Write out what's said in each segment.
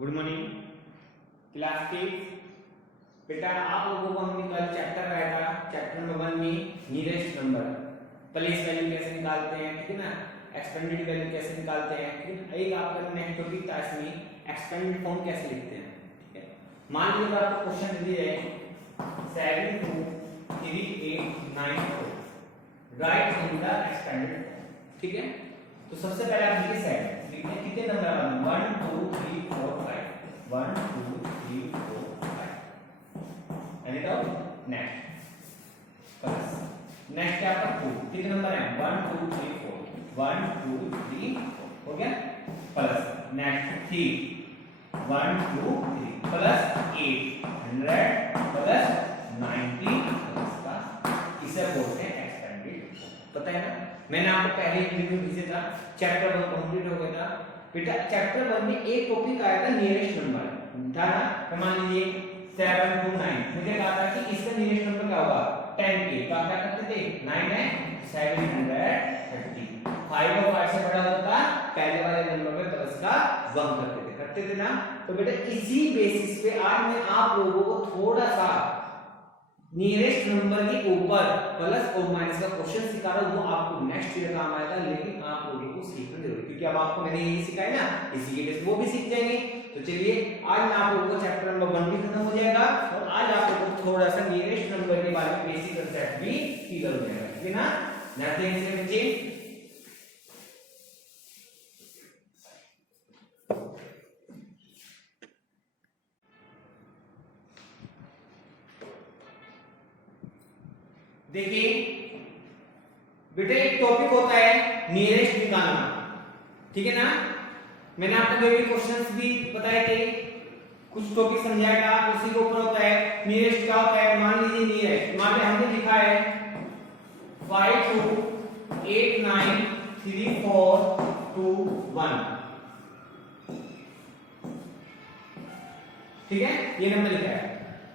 Good morning class के बेटा। आप लोगों को हमने कल चैप्टर पढ़ाया था, चैप्टर नंबर 1 में नियरेस्ट नंबर, प्लेस वैल्यू कैसे निकालते हैं, ठीक है ना, एक्सपेंडेड वैल्यू कैसे निकालते हैं, ठीक है। एक आपका नेक्स्ट टॉपिक था इसमें एक्सपेंडेड फॉर्म कैसे लिखते हैं, ठीक है। मान लीजिए आपको क्वेश्चन दिया है 7 2 3 8 9 4 right in the expanded form, ठीक है। तो सबसे पहले आप लिखिए 7, लिखते हैं कितने नंबर आ रहे हैं 1 2 3 4 5 1 2 3 4 5 and it next plus next क्या आपका 2 कितने नंबर है 1 2 3 4 1 2 3 4 हो गया plus next 3 1 2 3 plus 8 100 plus 90 plus का इसे बोलते हैं एक्सपेंडेड, पता है ना। मैंने आपको पहले एक वीडियो भेजा था, चैप्टर 1 कंप्लीट हो गया था बेटा। चैप्टर 1 में एक टॉपिक आया था नियरेस्ट नंबर था ना। तो मान लीजिए 7 2 9 मुझे कहा था कि इसका नियरेस्ट नंबर क्या होगा 10 के, तो आप क्या करते थे 9 है 730 5 और 5 से बड़ा होता था पहले वाले नंबर में प्लस का 1 करते थे ना। तो बेटा इसी बेसिस पे आज मैं आप लोगों को थोड़ा सा नियरेस्ट नंबर के ऊपर प्लस और माइनस का क्वेश्चन सिखा रहा हूं, वो आपको नेक्स्ट ईयर काम आएगा, लेकिन आप लोगों को सीखना जरूरी, क्योंकि अब आपको मैंने यही सिखाया ना, इसी के बेस वो भी सीख जाएंगे। तो चलिए आज मैं आप लोगों को चैप्टर नंबर 1 भी खत्म हो जाएगा और आज आप लोगों को थोड़ा सा नियरेस्ट नंबर के बारे में बेसिक कांसेप्ट भी क्लियर हो जाएगा, ठीक है ना। नथिंग से बच्चे देखिए बेटा एक टॉपिक होता है नियरेस्ट निकालना, ठीक है ना। मैंने आपको भी क्वेश्चंस भी बताए थे, कुछ टॉपिक समझाया था, उसी के ऊपर होता है नियरेस्ट क्या होता है। मान लीजिए नियरेस्ट, मान लीजिए हमने लिखा है 5 2 8 9 3 4 2 1, ठीक है, ये नंबर लिखा है।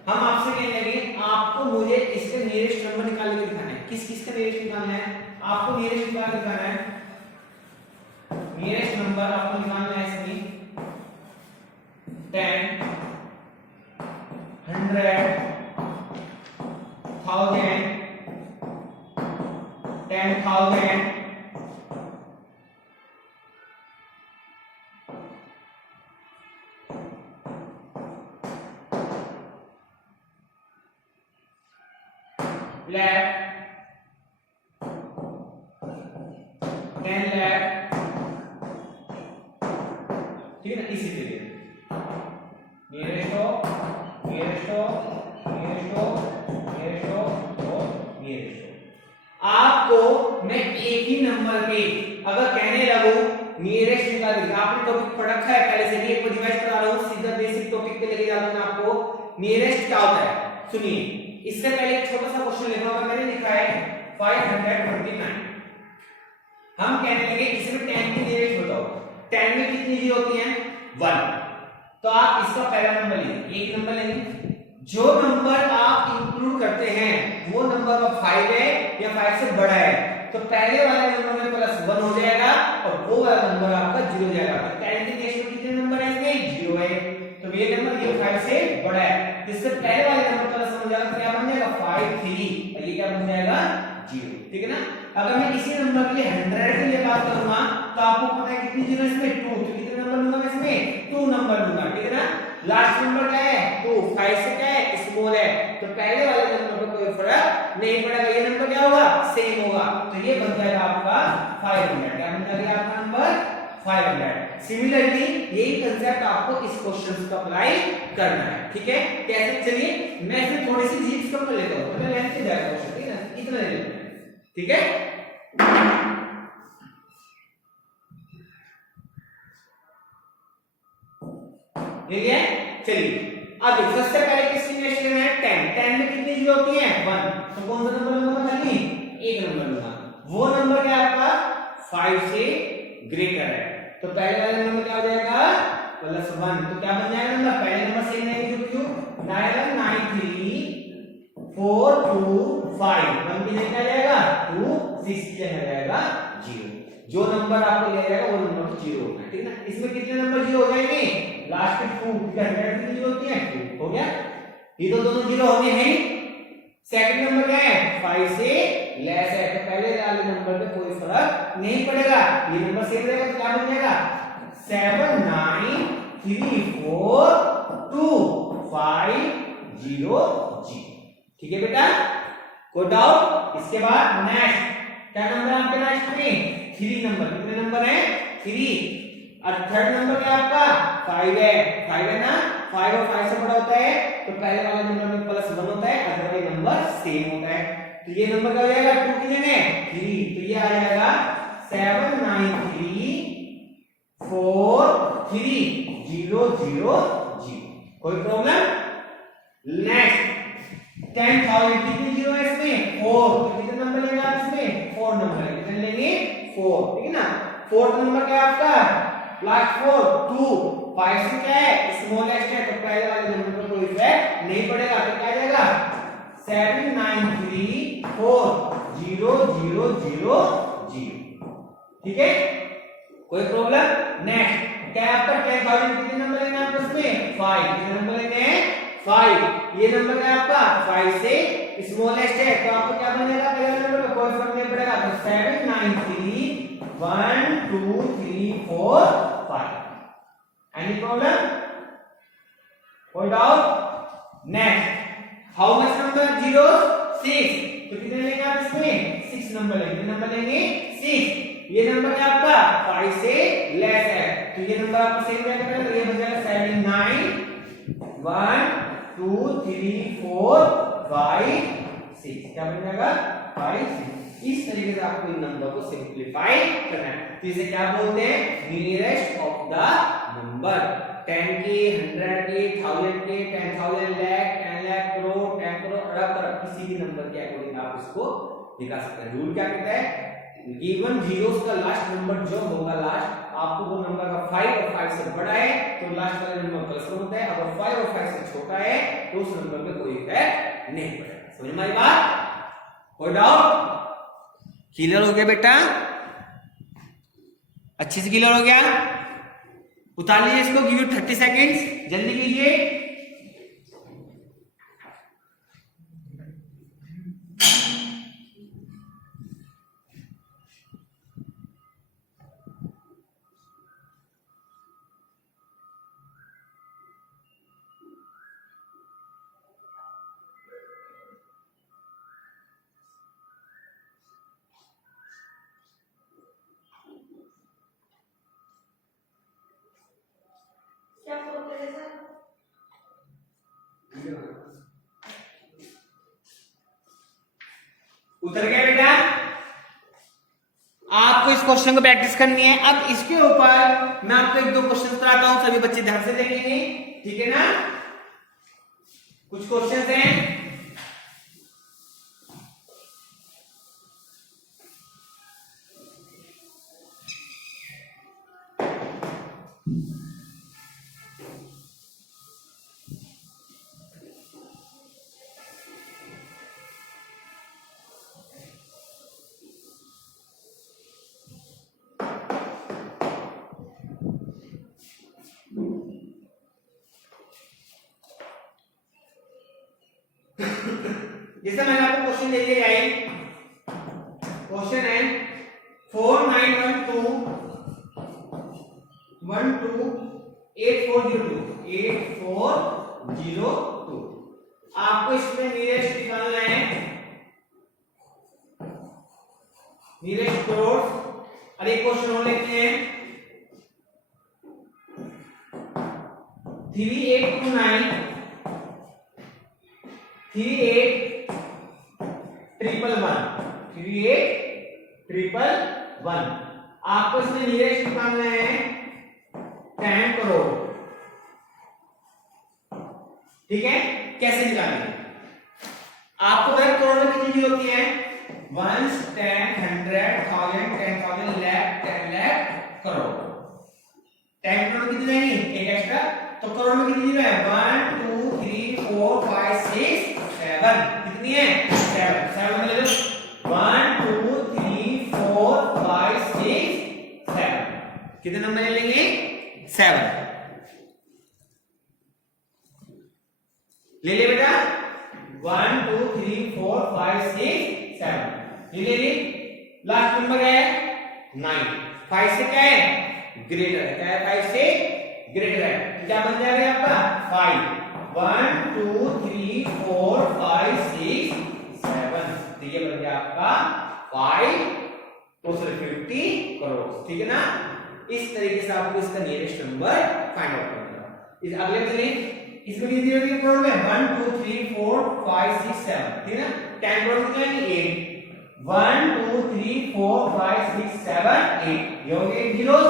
हम आपसे कहने लगे आपको मुझे इसका नियरेस्ट नंबर निकाल के दिखाना है। किस किस का नियरेस्ट निकालना है, आपको नियरेस्ट निकाल के दिखाना है। नियरेस्ट नंबर आपको निकालना है इसमें 10 100 1000 10,000 lakh 10 lakh, ठीक है ना। इसी तरीके नियरेस्ट हो नियरेस्ट हो नियरेस्ट हो नियरेस्ट हो और नियरेस्ट हो। आपको मैं एक ही नंबर पे अगर कहने लगूं नियरेस्ट निकाल दीजिए, आपने टॉपिक पढ़ रखा है पहले से भी, एक बार रिवाइज करा रहा हूं, सीधा बेसिक टॉपिक पे लेके जाता हूं आपको। नियरेस्ट क्या होता है सुनिए, इससे पहले एक छोटा सा क्वेश्चन लिखा होगा, मैंने लिखा है 529। हम कहने लगे इसमें 10 की नियरेस्ट बताओ, 10 में कितनी जीरो होती हैं 1, तो आप इसका पहला नंबर लीजिए, एक नंबर लेंगे, जो नंबर आप इंक्लूड करते हैं वो नंबर का 5 है या 5 से बड़ा है, तो पहले वाले नंबर में प्लस 1 हो जाएगा और वो वाला नंबर आपका 0 हो जाएगा। तो 10 की नियरेस्ट में कितने नंबर है इसमें 0 है, तो ये नंबर ये 5 से बड़ा है, जिससे पहले वाले नंबर प्लस हो जाएगा, तो क्या बन जाएगा 5 3 और ये क्या बन जाएगा 0, ठीक है ना। अगर मैं इसी नंबर के लिए 100 के लिए बात करूंगा तो आपको पता है कितनी जीरो इसमें 2, तो कितने नंबर लूंगा मैं इसमें 2 नंबर लूंगा, ठीक है ना। लास्ट नंबर क्या है 2, 5 से क्या है स्मॉल है, तो पहले वाले नंबर का कोई फर्क नहीं पड़ेगा, ये नंबर क्या होगा सेम होगा, तो ये बन जाएगा आपका 500, क्या बन जाएगा आपका नंबर 500। सिमिलरली यही कांसेप्ट आपको इस क्वेश्चन को अप्लाई करना है, ठीक है। कैसे, चलिए मैं इसमें थोड़ी सी जीप्स कम कर लेता हूं, तो मैं लेंथ से जाएगा क्वेश्चन, ठीक है ना, इतना ले लेते हैं, ठीक है। ठीक है, चलिए अब सबसे पहले किसकी नियरेस्ट लेना है 10 में कितनी जीरो होती है 1, तो कौन सा नंबर लूंगा मैं खाली एक नंबर लूंगा, वो नंबर क्या है आपका 5 से ग्रेटर है, तो पहले वाले नंबर क्या हो जाएगा +1, तो क्या बन जाएगा नंबर, पहले नंबर सेम नहीं जो 993 4 2 5 1 भी नहीं आ जाएगा 2 6 आ जाएगा 0, जो नंबर आपको लिया जाएगा वो नंबर 0 होगा, ठीक है ना। इसमें कितने नंबर 0 हो जाएंगे, लास्ट में क्योंकि 100 कितनी जीरो होती है 2 हो गया। ये तो दोनों जीरो होने हैं। सेकंड नंबर क्या है 5 से लेस है, तो पहले वाले नंबर पे कोई फर्क नहीं पड़ेगा, ये नंबर सेम रहेगा तो क्या बन जाएगा 7 9 3 4 2 5 0 0। ठीक है बेटा, कोई डाउट? इसके बाद नेक्स्ट क्या नंबर है आपके लास्ट में 3 नंबर। कितने नंबर है 3 और थर्ड नंबर क्या आपका 5 है। 5 है ना, 5 और 5 से बड़ा होता है तो पहले वाले नंबर में +1 होता है, अदरवाइज नंबर सेम होता है। तो ये नंबर क्या हो जाएगा 2 कितने में 3, तो ये आ जाएगा 7 9 3 4 3 0 0 0। कोई प्रॉब्लम? नेक्स्ट 10,000 कितनी जीरो है इसमें 4, तो कितने नंबर लेंगे आप इसमें 4 नंबर कितने लेंगे 4, ठीक है ना। फोर्थ नंबर क्या है आपका लास्ट 4 2 5 से क्या है स्मॉलेस्ट है, तो पहले वाले नंबर पर कोई इफेक्ट नहीं पड़ेगा, तो क्या आ जाएगा 7 9 3 4 0 0 0 0। ठीक है, कोई प्रॉब्लम? नेक्स्ट क्या है आपका 10,000 कितने नंबर लेना है आपको इसमें 5, कितने नंबर लेने हैं 5। ये नंबर क्या है आपका 5 से स्मॉलेस्ट है, तो आपको क्या बनेगा पहले नंबर पे कोई फर्क नहीं पड़ेगा, तो 7 9 3 1 2 3 4 5। Any problem? कोई doubt? Next how much number zero 6, तो कितने लेंगे आप इसमें 6 नंबर लेंगे। कितने नंबर लेंगे 6। ये नंबर क्या आपका 5 से लेस है, तो ये नंबर आपको सेम रहेगा, तो ये बन जाएगा 7 9 1 2 3 4 5 6। क्या बन जाएगा 5 6। इस तरीके से आपको इन नंबर को सिंपलीफाई करना है। तो इसे क्या बोलते हैं नियरेस्ट ऑफ द नंबर। 10 के 100 के 1000 के 10,000 लाख 10 लाख करोड़ 10 करोड़ अरब किसी भी नंबर के अकॉर्डिंग आप इसको निकाल सकते हैं। रूल क्या कहता है गिवन जीरोस का लास्ट नंबर जो होगा लास्ट आपको वो नंबर का 5 और 5 से बड़ा है तो लास्ट वाला नंबर +1 होता है, अगर 5 और 5 से छोटा है तो उस नंबर में कोई इफेक्ट नहीं पड़ेगा। समझ में आई बात? कोई डाउट? क्लियर हो गया बेटा? अच्छे से क्लियर हो गया? उतार लीजिए इसको, गिव यू 30 सेकेंड्स, जल्दी कीजिए। उतर गया बेटा? आपको इस क्वेश्चन को प्रैक्टिस करनी है। अब इसके ऊपर मैं आपको 1-2 क्वेश्चन कराता हूं, सभी बच्चे ध्यान से देखेंगे, ठीक है ना। कुछ क्वेश्चन हैं जैसे मैंने आपको क्वेश्चन दे दिया है, क्वेश्चन है 4912 8402 आपको इसमें नियरेस्ट निकालना है, नियरेस्ट करोड़। और एक क्वेश्चन और लेते हैं 3829 3811 आपको इसमें नियरेस्ट निकालना है 10 करोड़। ठीक है, कैसे निकालेंगे? आपको पता है करोड़ में कितनी जीरो होती है 1 10 100 1000 10,000 लाख 10 लाख करोड़। 10 करोड़ कितने नहीं एक एक्स्ट्रा, तो करोड़ में कितनी जीरो है 1 2 3 4 5 6 7 कितनी है 7 में ले लो 1 2 3 4 5 6 7 कितने नंबर ले लेंगे 7। ले ले बेटा 1 2 3 4 5 6 7 ले ले। लास्ट नंबर है 9, 5 से क्या है ग्रेटर है, क्या है 5 से ग्रेटर है, क्या बन जाएगा आपका 5 1 2 3 4 5 6 7, तो ये बन गया आपका 5 50 करोड़, ठीक है ना। इस तरीके से आपको इसका नियरेस्ट नंबर फाइंड आउट करना है। इस अगले में चलिए, इसमें कितने जीरो करोड़ में 1 2 3 4 5 6 7, ठीक है ना। 10 करोड़ कितना है 8 1 2 3 4 5 6 7 8, ये हो गए जीरोस।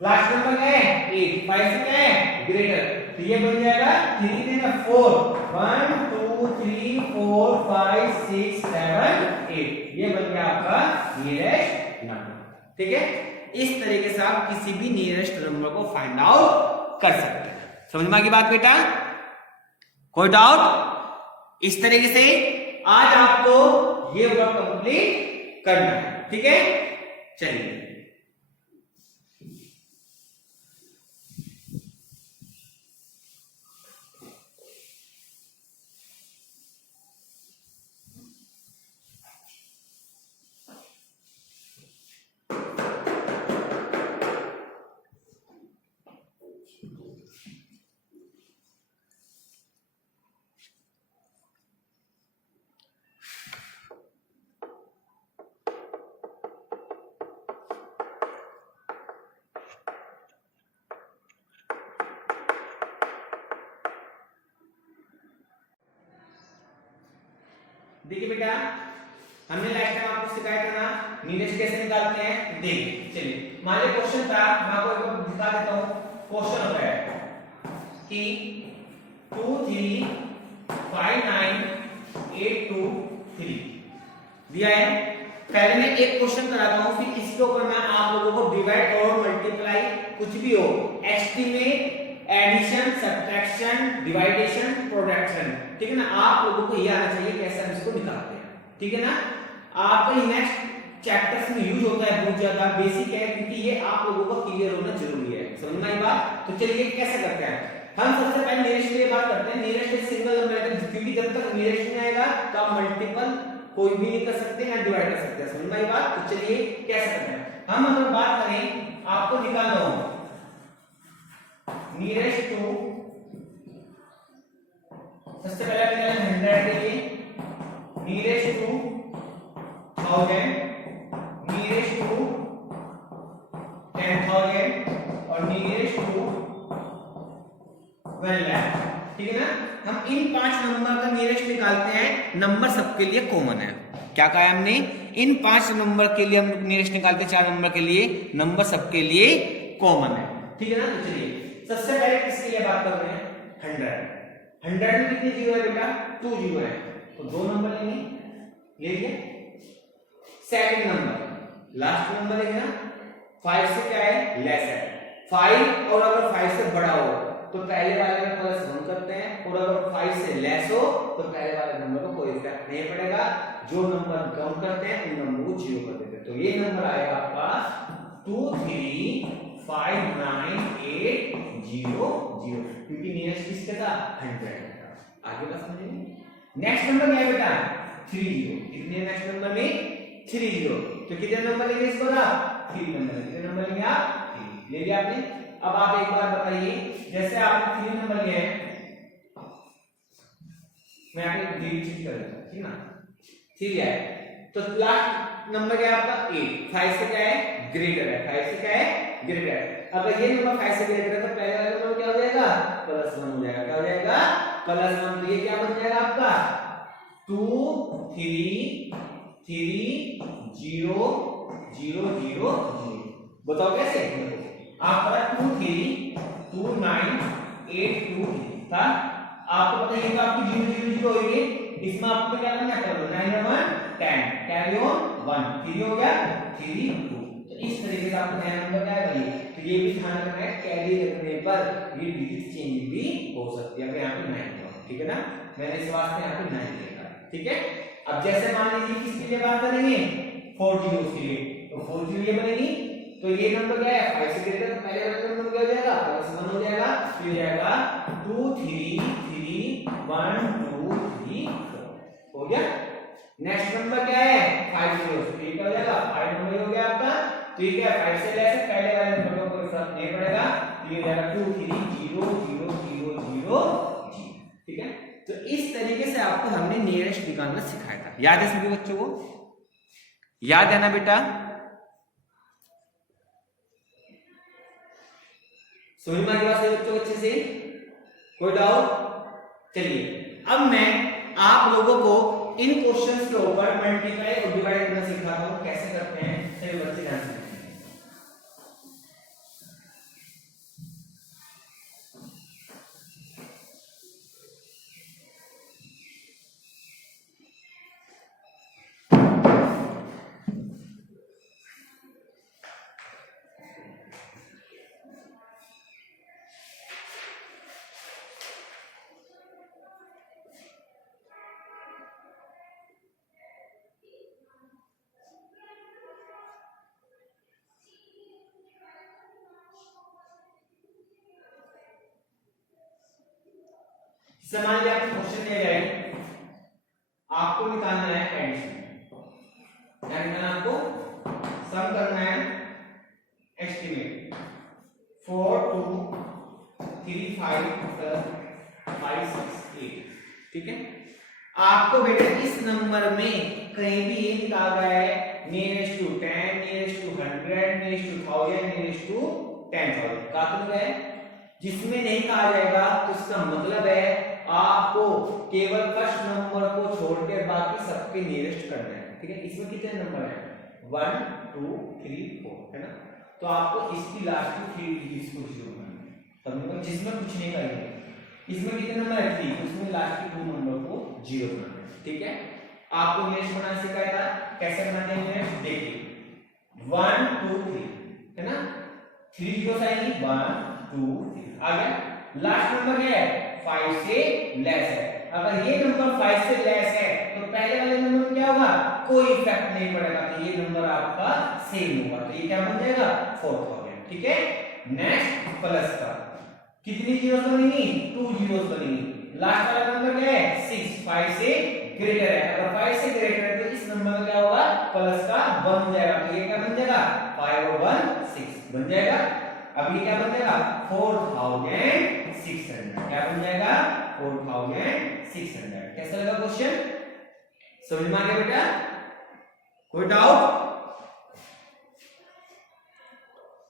लास्ट नंबर क्या है 8, 5 से क्या है ग्रेटर, तो ये बन जाएगा 3 कितने 4 1 2 3 4 5 6 7 8, ये बन गया आपका नियरेस्ट नंबर, ठीक है। इस तरीके से आप किसी भी नियरेस्ट नंबर को फाइंड आउट कर सकते हैं। समझ में आ गई बात बेटा, कोई डाउट? इस तरीके से आज आपको ये वर्क कंप्लीट करना है, ठीक है। चलिए देखिए बेटा, हमने लास्ट टाइम आपको सिखाया था ना नियरेस्ट कैसे निकालते हैं। देखिए चलिए, मान लीजिए क्वेश्चन था, मैं आपको एक बार दिखा देता हूं। क्वेश्चन होता है कि 2 3 5 9 8 2 3 दिया है। पहले मैं एक क्वेश्चन कराता हूं, फिर इसके ऊपर मैं आप लोगों को डिवाइड और मल्टीप्लाई कुछ भी हो, एस्टिमेट, एडिशन, सब्ट्रैक्शन, डिवाइडेशन, प्रोडक्शन, ठीक है ना। आप लोगों को ये आना चाहिए कैसे हम इसको निकालते हैं, ठीक है ना। आपका नेक्स्ट चैप्टर्स में यूज होता है, बहुत ज्यादा बेसिक है, क्योंकि ये आप लोगों को क्लियर होना जरूरी है। समझ में आई बात? तो चलिए कैसे करते हैं हम। सबसे पहले नियरेस्ट की बात करते हैं। नियरेस्ट एक सिंगल नंबर है, क्योंकि जब तक नियरेस्ट नहीं आएगा तो आप मल्टीपल कोई भी नहीं कर सकते या डिवाइड कर सकते हैं। समझ में आई बात? तो चलिए कैसे करते हैं हम। अगर बात करें, आपको निकालना हो नियरेस्ट टू, सबसे पहले निकालें 100 के लिए, नियरेस्ट टू 1000, नियरेस्ट टू 10,000 और नियरेस्ट टू 1 लाख, ठीक है ना। हम इन 5 नंबर का नियरेस्ट निकालते हैं, नंबर सबके लिए कॉमन है। क्या कहा हमने? इन 5 नंबर के लिए हम नियरेस्ट निकालते हैं, 4 नंबर के लिए नंबर सबके लिए कॉमन है, ठीक है ना। तो चलिए सबसे पहले किसके लिए बात कर रहे हैं? 100। 100 में कितने जीरो है बेटा? 2 जीरो है, तो 2 नंबर लेंगे, ले लिए। सेकंड नंबर, लास्ट नंबर लेंगे ना, 5 से क्या है लेस है, 5 और अगर 5 से बड़ा हो तो पहले वाले में प्लस 1 करते हैं, और अगर 5 से लेस हो तो पहले वाले नंबर को कोई इफेक्ट नहीं पड़ेगा। जो नंबर कम करते हैं उन नंबर को जीरो कर देते हैं। तो ये नंबर आएगा आपका 2 3 5 9 8 0 0, क्योंकि नियरेस्ट किसका था? 100 का। आगे बात समझेंगे। नेक्स्ट नंबर क्या है बेटा? 30। कितने नेक्स्ट नंबर में? 30। तो कितने नंबर लेंगे इसको ना? 3 नंबर। कितने नंबर लेंगे आप? 3 ले लिया आपने। अब आप एक बार बताइए, जैसे आपने 3 नंबर लिए हैं, मैं आपको डिलीट कर देता हूं, ठीक ना। 3 है तो लास्ट नंबर क्या है आपका? 8। 5 से क्या है? ग्रेटर है। 5 से क्या है? ग्रेटर है। अगर ये नंबर 5 से ग्रेटर है तो पहले वाला नंबर क्या हो जाएगा? +1 हो जाएगा। क्या हो जाएगा? +1। तो ये क्या बन जाएगा आपका? 2 3 3 0 0 0 0। बताओ कैसे? आपका 2 3 2 9 8 2 3 था। आपको पता है आपकी 0 0 0 होगी, इसमें आपको क्या करना है? 9 1 10, कैरी ऑन 1, 3 हो गया, 3 2। तो इस तरीके से आपको नया नंबर क्या है भाई? तो ये भी ध्यान रखना है, कैरी करने पर ये डिजिट चेंज भी हो सकती है। अब यहाँ पे 9, ठीक है ना, मैंने इस वास्ते यहाँ पे 9 लिखा, ठीक है। अब जैसे मान लीजिए किसके लिए बात करेंगे? 4 जीरोस के लिए, तो 4 जीरो ये बनेगी। तो ये नंबर क्या है? 5 से ग्रेटर, तो पहले वाला नंबर क्या हो जाएगा? +1 हो जाएगा। तो ये जाएगा 2 3 3 1 2 3 4 हो गया। नेक्स्ट नंबर क्या है 5 0, तो ये क्या हो जाएगा 5 नंबर हो गया आपका। तो ये क्या 5 से लेस है, पहले वाले नंबर का कोई फर्क नहीं पड़ेगा, तो ये हो जाएगा 2 3 0 0 0 0 0। ठीक है, तो इस तरीके से आपको हमने नियरेस्ट निकालना सिखाया था। याद है सभी बच्चों को? याद है ना बेटा? समझ में आ गया बच्चों अच्छे से? कोई डाउट? चलिए अब मैं आप लोगों को इन क्वेश्चंस के ऊपर मल्टीप्लाई और डिवाइड करना सिखाता हूं, कैसे करते हैं सभी बच्चे ध्यान से। मान लिया क्वेश्चन दिया जाए, आपको निकालना है एडिशन, क्या निकालना है आपको? सम करना है, एस्टिमेट 4 2 3 5 प्लस 5 6 8। ठीक है, आपको बेटा इस नंबर में कहीं भी ये निकाल रहा है nearest to 10, nearest to 100, nearest to 1000, nearest to 10,000 का मतलब है। जिसमें नहीं कहा जाएगा तो इसका मतलब है आपको केवल फर्स्ट नंबर को छोड़कर बाकी सबके नियरेस्ट करना है। ठीक है, इसमें कितने नंबर है 1 2 3 4 है ना, तो आपको इसकी लास्ट की 3 डिजिट्स को जीरो करना है, तब जिसमें कुछ नहीं करेंगे। इसमें कितने नंबर है 3, उसमें लास्ट के 2 नंबर को जीरो करना है। ठीक है, आपको नियरेस्ट बनाना सिखाया था, कैसे बनाते हैं नियरेस्ट देखिए 1 2 3 है ना, 3 जीरो आएगी 1 2 3 आ गया। लास्ट नंबर क्या है 5 से लेस है, अगर ये नंबर 5 से लेस है तो पहले वाले नंबर में क्या होगा कोई इफेक्ट नहीं पड़ेगा, तो ये नंबर आपका सेम होगा, तो ये क्या बन जाएगा 4000। ठीक है, नेक्स्ट प्लस का कितनी जीरोस बनेंगी 2 जीरोस बनेंगी। लास्ट वाला नंबर क्या है 6, 5 से ग्रेटर है, अगर 5 से ग्रेटर है तो इस नंबर में क्या होगा प्लस का 1 हो जाएगा, तो ये क्या बन जाएगा 5 और 1 6 बन जाएगा। अब ये क्या बन जाएगा 4600, क्या बन जाएगा 4600। कैसा लगा क्वेश्चन? समझ में आ गया बेटा? कोई डाउट?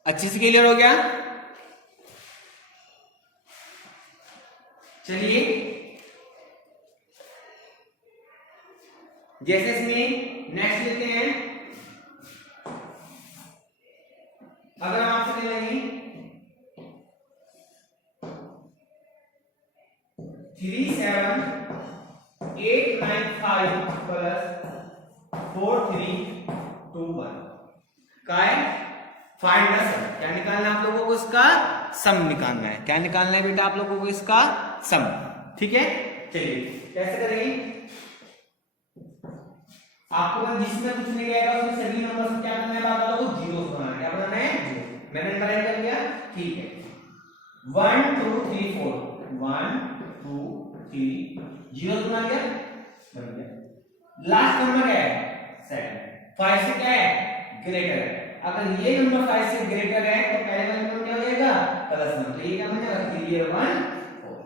अच्छे से क्लियर हो गया? चलिए जैसे इसमें नेक्स्ट लेते हैं, अगर हम आपसे लेंगे 37895 प्लस 4321 का है फाइंड द सम। क्या निकालना है आप लोगों को? इसका सम निकालना है। क्या निकालना है बेटा आप लोगों को? इसका सम। ठीक है, चलिए कैसे करेंगे? आपको जिसमें कुछ नहीं रहेगा उसमें सभी नंबर को क्या करना है बात वालों को जीरो बनाना है। क्या बनाना है? जीरो। मैंने अंडरलाइन कर लिया, ठीक है। 1 2 3 4 1 2 3 जीरो बना लिया, बन गया। लास्ट नंबर क्या है 7, 5 से क्या है ग्रेटर है, अगर ये नंबर 5 से ग्रेटर है तो पहले वाला नंबर क्या हो जाएगा प्लस 1, तो ये क्या बन जाएगा 3 और 1 4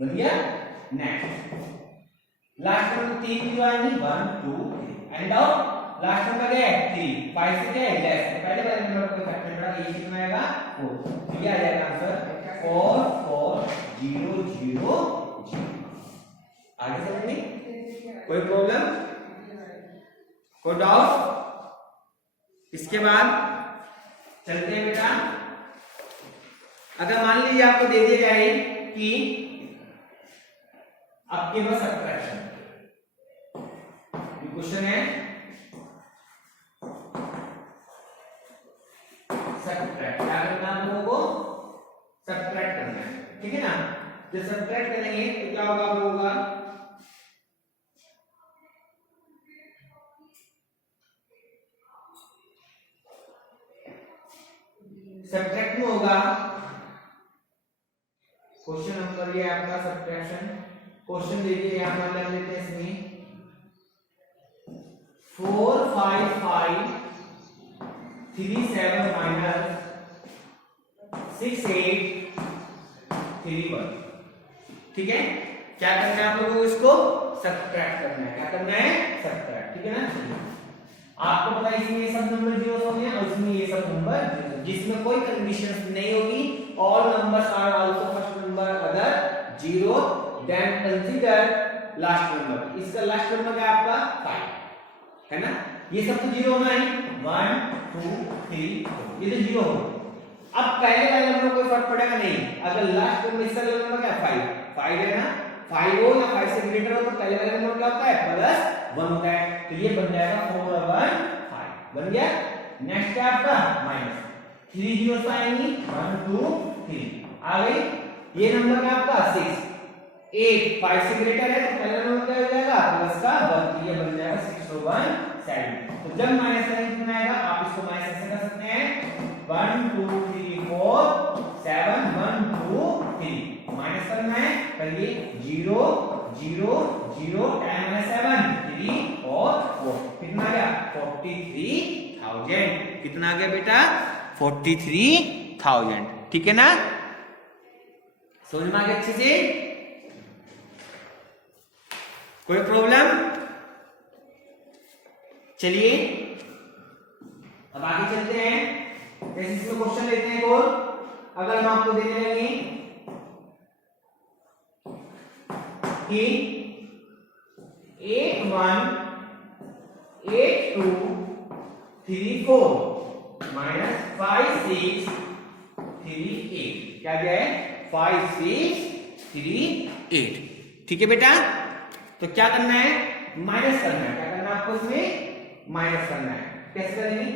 बन गया। नेक्स्ट लास्ट नंबर 3 जीरो आएंगी 1 2 3 एंड आउट। लास्ट नंबर क्या है 3, 5 से क्या है लेस, तो पहले वाले नंबर को फैक्टर करा, ये कितना आएगा 4, तो ये आ जाएगा आंसर 4 4 0 0 0। आगे समझ में कोई प्रॉब्लम, कोई डाउट? इसके बाद चलते हैं बेटा, अगर मान लीजिए आपको दे दिया जाए कि आपके पास सब्ट्रैक्शन क्वेश्चन है, सब्ट्रैक्ट क्या करना है आप लोगों को? सब्ट्रैक्ट करना है, ठीक है ना। जब सब्ट्रैक्ट करेंगे तो क्या होगा आप लोगों का? सब्ट्रैक्ट में होगा क्वेश्चन नंबर ये आपका सब्ट्रैक्शन क्वेश्चन देखिए यहां पर लिख लेते हैं इसमें 45537 माइनस 6831। ठीक है, क्या करना है आप लोगों को, इसको सब्ट्रैक्ट करना है। क्या करना है, सब्ट्रैक्ट। ठीक है ना, आपको पता है इसमें ये सब नंबर जीरो होंगे और इसमें ये सब नंबर जिसमें कोई कंडीशंस नहीं होगी, all numbers are also first number other zero, then consider last number. इसका लास्ट नंबर क्या है आपका 5 है ना, ये सब तो जीरो होना है, 1 2 3 ये तो जीरो हो। अब पहले वाले नंबर कोई फर्क पड़ेगा नहीं, अगर लास्ट नंबर इसका नंबर क्या 5 है ना, 5 हो या 5 से ग्रेटर हो तो पहले वाले नंबर क्या होता है +1 होता है, तो ये बन जाएगा 4 और 1 5 बन गया। नेक्स्ट क्या आपका माइनस 3 जीरो आएंगी 1 2 3 आ गई। ये नंबर क्या आपका 6 8 5 से ग्रेटर है तो पहला नंबर क्या हो जाएगा प्लस का 1, ये बन जाएगा 6 और 1 7। तो जब माइनस साइन कितना आएगा आप इसको माइनस ऐसे कर सकते हैं 1 2 3 4 7 1 2 3 माइनस करना है, करिए 0 0 0 10 7 3 और 4 कितना आ गया 43,000। कितना आ गया बेटा 43,000। ठीक है ना, समझ में आ गया अच्छे से, कोई प्रॉब्लम? चलिए अब आगे चलते हैं। जैसे इसमें क्वेश्चन लेते हैं और अगर हम आपको देने लगे कि 8 1 8 2 3 4 माइनस 5 6 3 8 क्या दिया है 5 6 3 8। ठीक है बेटा, तो क्या करना है माइनस करना है। क्या करना है आपको इसमें माइनस करना है। कैसे करेंगे,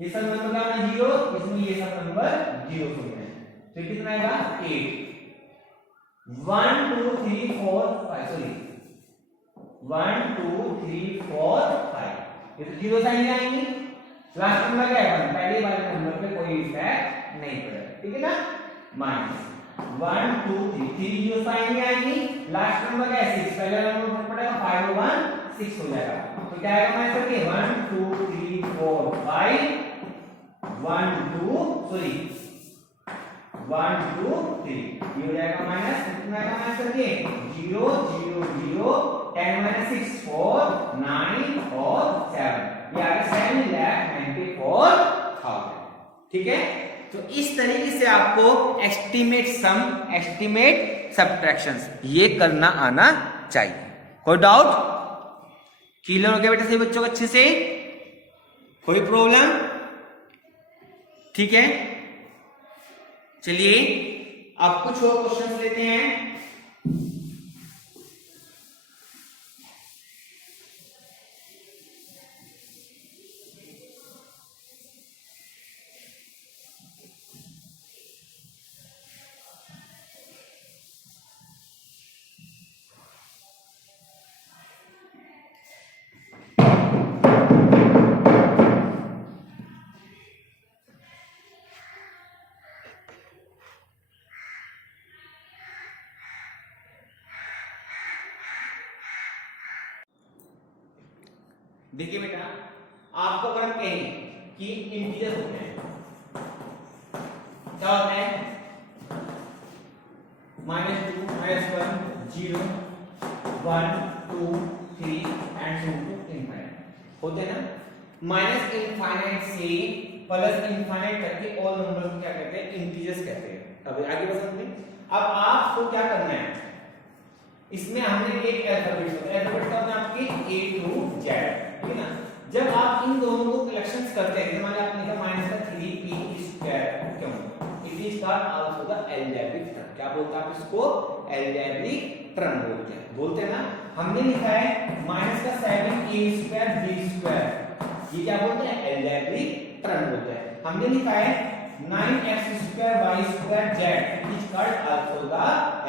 ये सब नंबर क्या है 0, इसमें ये सब नंबर 0 हो गए, तो कितना आएगा 8 1 2 3 4 5 सॉरी 1 2 3 4 5 ये तो 0 साइन आएंगे। लास्ट नंबर क्या है 1, पहले वाले नंबर पे कोई इफेक्ट नहीं पड़ेगा। ठीक है ना, माइनस 1 2 3 0 साइन आएंगी। लास्ट नंबर क्या है 6, पहले नंबर पर पड़ेगा 5 और 1 6 हो जाएगा, तो क्या आएगा माइनस करके 1 2 3 4 5 1 2 सॉरी 1 2 3 ये हो जाएगा माइनस, कितना आएगा माइनस करके 0 0 0 10 6 4 9 और 7 ये आएगा 7,94,000। ठीक है, तो इस तरीके से आपको एस्टीमेट सम एस्टीमेट सब्ट्रैक्शंस ये करना आना चाहिए। कोई डाउट? क्लियर हो गया बेटा सही बच्चों को अच्छे से, कोई प्रॉब्लम? ठीक है, चलिए अब कुछ और क्वेश्चंस लेते हैं। देखिए बेटा, आपको अगर हम कहें कि इंटीजर होते हैं, क्या होता है -2 -1 0 1 2 3 एंड so to infinite होते हैं ना। माइनस इनफाइनाइट से प्लस इनफाइनाइट तक के ऑल नंबर्स को क्या कहते हैं इंटीजर्स कहते हैं। अब आगे बढ़ सकते हैं। अब आपको क्या करना है, इसमें हमने एक अल्फाबेट होता है, अल्फाबेट का होता है आपके A to Z, ठीक है ना। जब आप इन दोनों को कलेक्शंस करते हैं, मान लीजिए आपने लिखा -3p² क्यों, it is called also the algebraic term. क्या बोलते हैं आप इसको, अलजेब्रिक टर्म बोलते हैं ना। हमने लिखा है -7a²b², ये क्या बोलते हैं अलजेब्रिक टर्म बोलते हैं। हमने लिखा है 9x²y²z, it is called also the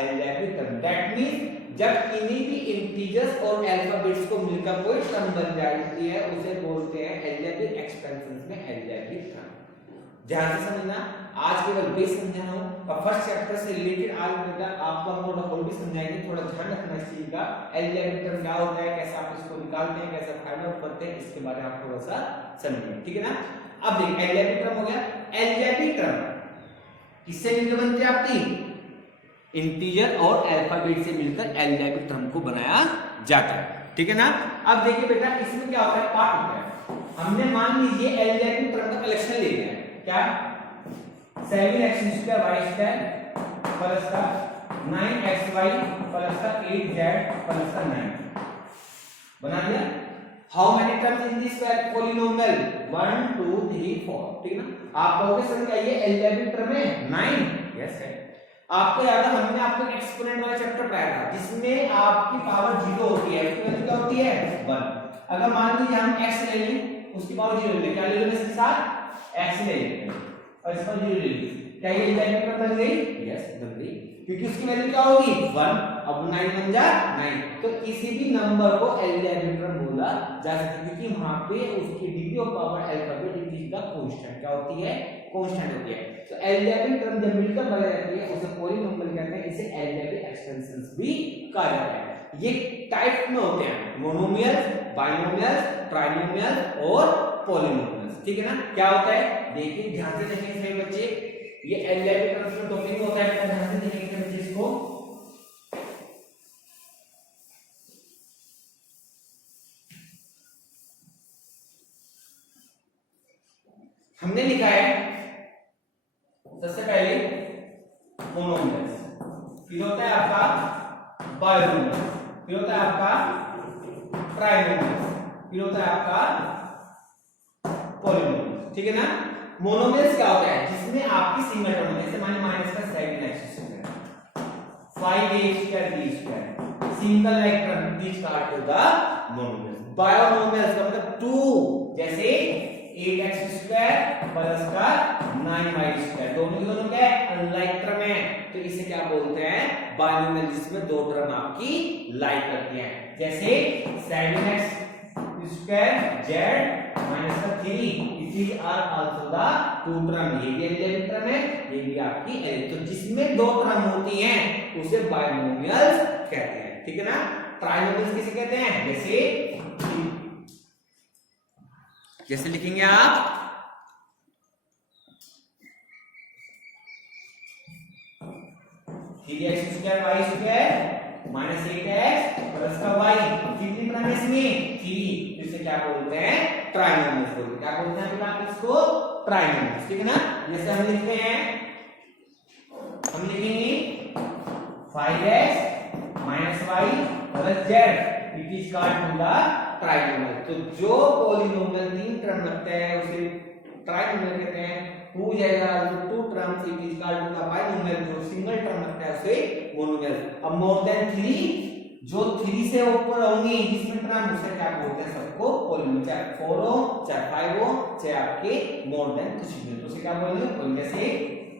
algebraic term. That means जब किन्हीं भी इंटीजर्स और अल्फाबेट्स को मिलकर कोई टर्म बन जाती है उसे बोलते हैं अलजेब्रिक एक्सपेंशंस में अलजेब्रिक टर्म। ध्यान से समझना, आज केवल बेस समझाना हूं और फर्स्ट चैप्टर से रिलेटेड आज बेटा आपको हम थोड़ा और भी समझाएंगे। थोड़ा ध्यान रखना इस चीज का, अलजेब्रिक टर्म क्या होता है, कैसे आप इसको निकालते हैं, कैसे फाइंड आउट करते हैं, इसके बारे में आप थोड़ा सा समझिए, ठीक है ना। अब देखिए अलजेब्रिक टर्म हो गया। अलजेब्रिक टर्म किससे मिलकर बनते हैं आपकी, इंटीजर और अल्फाबेट से मिलकर अलजेब्रिक टर्म को बनाया जाता है, ठीक है ना। अब देखिए बेटा इसमें क्या होता है, पार्ट होता है। हमने मान लीजिए अलजेब्रिक टर्म का कलेक्शन ले लिया है, क्या 7x² y² प्लस का 9xy प्लस का 8z प्लस का 9 बना दिया। How many terms in this polynomial 1 2 3 4, ठीक है ना। आप कहोगे सर क्या ये अलजेब्रिक टर्म है, 9, यस है। आपको याद है हमने आपको एक्सपोनेंट वाला चैप्टर पढ़ाया था जिसमें आपकी पावर 0 होती है, उसकी वैल्यू क्या होती है 1। अगर मान लीजिए हम x ले लें, उसकी पावर 0 ले लें, क्या ले लें इसके साथ x ले लें और इस पर 0 ले लें, क्या ये अलजेब्रिक टर्म बन गई, यस बन गई, क्योंकि उसकी वैल्यू क्या होगी 1। अब 9 बन जा 9, तो किसी भी नंबर को अलजेब्रिक टर्म बोला जा सकता है क्योंकि वहां पे उसकी degree of power alphabet it is the constant, क्या होती है कांस्टेंट होती है। तो अलजेब्रिक टर्म जब मिलकर बन जाती है उसे पॉलिनोमियल कहते हैं, इसे अलजेब्रिक एक्सटेंशंस भी कहा जाता है। ये टाइप में होते हैं, मोनोमियल, बाइनोमियल, ट्राइनोमियल और पॉलिनोमियल, ठीक है ना। क्या होता है देखिए ध्यान से देखें सभी बच्चे, ये अलजेब्रिक टर्म्स का टॉपिक होता है, ध्यान से देखेंगे बच्चे इसको। हमने लिखा है सबसे पहले मोनोमियल्स, फिर होता है आपका बाइनोमियल्स, फिर होता है आपका ट्राइनोमियल्स, फिर होता है आपका पॉलिनोमियल्स, ठीक है ना। मोनोमियल्स क्या होता है, जिसमें आपकी सिंगल टर्म है, जैसे माने माइनस का 7x² 5a²b², single like term this part two the monomials. Binomials का मतलब 2, जैसे 8x² प्लस का 9y², दोनों के दोनों क्या है अनलाइक टर्म है, तो इसे क्या बोलते हैं बाइनोमियल, जिसमें दो टर्म आपकी लाइक करती हैं। जैसे 7x² z minus 3 it are also the two term, ये भी अलजेब्रिक टर्म है, ये भी आपकी तो जिसमें दो टर्म होती हैं उसे बाइनोमियल्स कहते हैं, ठीक है ना। ट्राइनोमियल्स किसे कहते हैं, जैसे लिखेंगे आप 3x² y² minus 8x plus का y, कितनी टर्म है इसमें 3, इसे क्या बोलते हैं ट्राइनोमियल्स बोलते हैं, क्या बोलते हैं आप इसको ट्राइनोमियल्स, ठीक है ना। जैसे हम लिखते हैं, हम लिखेंगे 5x minus y plus z it is called to the trinomial. तो जो पॉलिनोमियल तीन टर्म रखता है उसे ट्राइनोमियल कहते हैं। टू जाएगा two terms it is called to the binomial, जो सिंगल टर्म रखता है उसे मोनोमियल। अब मोर देन 3, जो 3 से ऊपर होंगी जिसमें टर्म उसे क्या बोलते हैं सबको पॉलिनोमियल, चाहे 4 हो चाहे 5 हो चाहे आपके मोर देन कुछ भी, तो उसे क्या बोलेंगे पॉलिनोमियल। जैसे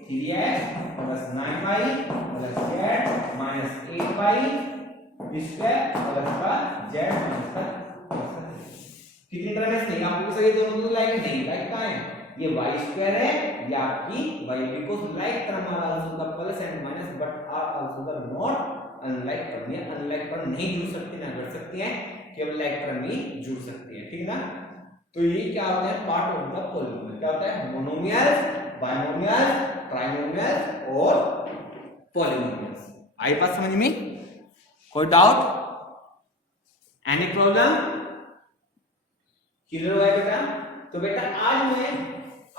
3x plus 9y plus z minus 8y square plus का z माइनस का कितनी टर्म है नहीं, आपको सही दोनों लाइक नहीं, लाइक कहां है ये y² है, ये आपकी y, because like term are also the plus and minus but are also the not unlike term. ये अनलाइक टर्म नहीं जुड़ सकती ना घट सकती है, केवल लाइक टर्म ही जुड़ सकती है, ठीक है ना। तो ये क्या होता है पार्ट ऑफ द पॉलिनोमियल, क्या होता है मोनोमियल, बाइनोमियल, ट्राइनोमियल और पॉलिनोमियल्स। आई बात समझ में, कोई डाउट, एनी प्रॉब्लम, क्लियर हुआ बेटा। तो बेटा आज मैं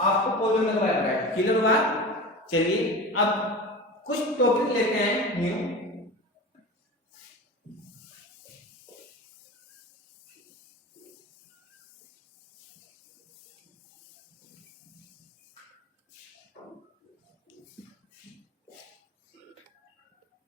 आपको पॉलिनोमियल के बारे में बताया, क्लियर हुआ। चलिए अब कुछ टॉपिक लेते हैं न्यू।